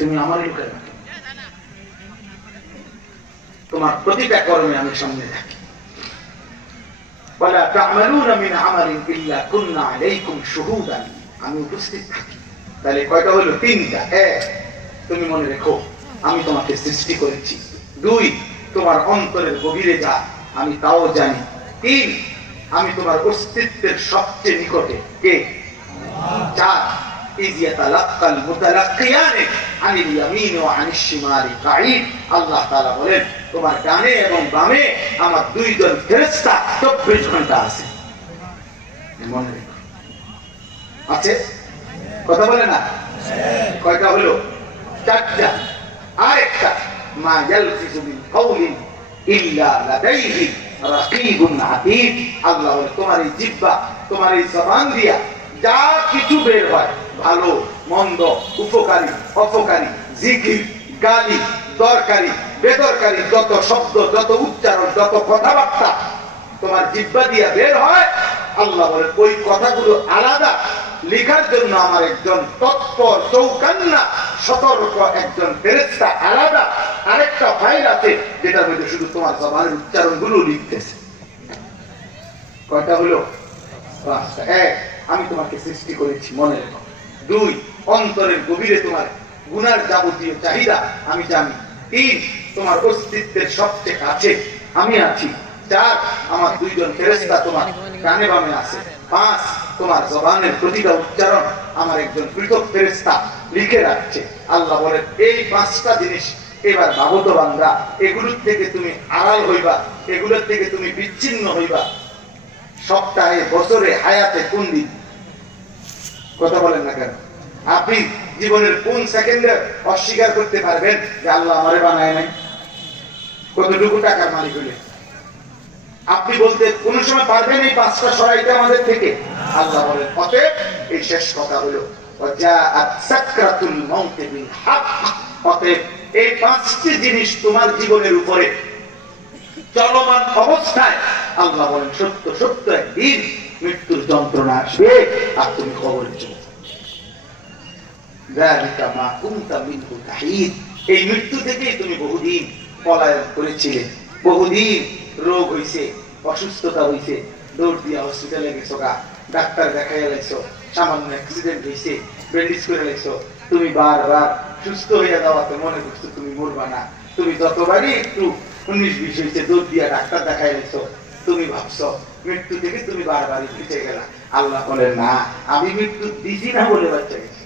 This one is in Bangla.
তুমি আমারই লুকায় রাখো, তোমার প্রতিটা কর্মে আমি সামনে থাকি। ওয়ালা তা'মালুনা মিন আমালিন ইল্লা কুননা আলাইকুম শুহুদান, আমি উপস্থিত থাকি। তাহলে কয়টা হলো? তিনটা। এক, তুমি মনে রেখো আমি তোমাকে সৃষ্টি করেছি। দুই, তোমার অন্তরের গভীরে যা আমি তাও জানি। তিন, আমি তোমার অস্তিত্বের সবচেয়ে নিকটে। কে? চার, ইয ইয়াতালাক্কাল মুতালাক্কিয়ানি আনিল ইয়ামিন ওয়া আনিশ শিমালি কাঈদ। আল্লাহ তাআলা বলেন তোমার ডানে এবং বামে আমার দুইজন ফেরেশতা 24 ঘন্টা আছে। মনে রেখো। আছে? কথা বলে না? কয়টা হলো? চারটা। আরেকটা, মা ইয়ালফিযু মিন কাওলিন ইল্লা লাদাইহি রাকীবুন আতীদ। আল্লাহ বলে তোমার এই জিহ্বা, তোমার এই জবান দিয়া যা কিছু বের হয়, ভালো মন্দ, উপকারী অপকারী, জিকির গালি, দরকারি বেদরকারি, যত শব্দ, যত উচ্চারণ, যত কথাবার্তা তোমার জিহ্বা দিয়া বের হয়, আল্লাহ বলে ওই কথাগুলো আলাদা লেখার জন্য আমার একজন তৎপর চৌকান্না সতর্ক একজন ফেরেশতা আলাদা আরেকটা ফাইল আছে, যেটার মধ্যে শুধু তোমার জবানের উচ্চারণ গুলো লিখতেছে। কয়টা হলো? পাঁচটা। এক, আমি তোমাকে সৃষ্টি করেছি, মনে রেখো। দুই, অন্তরের গভীরে তোমার গুনার যাবতীয় চাহিদা আমি জানি। তিন, তোমার অস্তিত্বের সবচেয়ে কাছে আমি আছি। চার, আমার দুইজন ফেরেশতা তোমার কানে বামে আছে। পাঁচ, তোমার জবানের প্রতিটা উচ্চারণ আমার একজন পৃথক ফেরেশতা লিখে রাখছে। আল্লাহ বলেন এই পাঁচটা জিনিস এবার ভাবো তো বান্দা, এগুলোর থেকে তুমি আড়াল হইবা, এগুলোর থেকে তুমি বিচ্ছিন্ন হইবা সপ্তাহে, বছরে, হায়াতে কোন দিন? কথা বলেন না কেন? আপনি জীবনের কোন সেকেন্ডে অস্বীকার করতে পারবেন যে আল্লাহ আমারে বানায় নাই? কতটুকু টাকার মালিক হইলে আপনি বলতে কোন সময় পারবেন এই পাঁচটা সরাইতে আমাদের থেকে? আল্লাহ বলেন অতএব এই শেষ কথা হলো ওয়াজাআত সাকরাতুল মাউত বিল হক। অতএব এই পাঁচটি জিনিস তোমার জীবনের উপরে চলমান অবস্থায় আল্লাহ বলেন সত্য সত্য একদিন মৃত্যুর যন্ত্রণা আসবে আর তুমি কবরে চলে যাবে। যালিকা মা কুনতা মিনহু তাহিদ। এই মৃত্যু থেকেই তুমি বহুদিন পলায়ন করেছিলে, বহুদিন রোগ হইছে, অসুস্থতা হইছে, দৌড় দিয়া হসপিটালে গেছো, ডাক্তার দেখাইয়া লাইছো, সামান্য অ্যাক্সিডেন্ট হইছে, ব্যান্ডেজ করে লাইছো, তুমি বারবার সুস্থ হইয়া যাওয়াতে মনে করছো তুমি মরবা না। তুমি যতবারই একটু 19-20 হইছে দৌড় দিয়া ডাক্তার দেখাই লাইছো, তুমি ভাবছো মৃত্যু থেকে তুমি বারবারই বেঁচে গেলা। আল্লাহ বলেন না, আমি মৃত্যু দিছি না বলে বাচ্চা গেছি।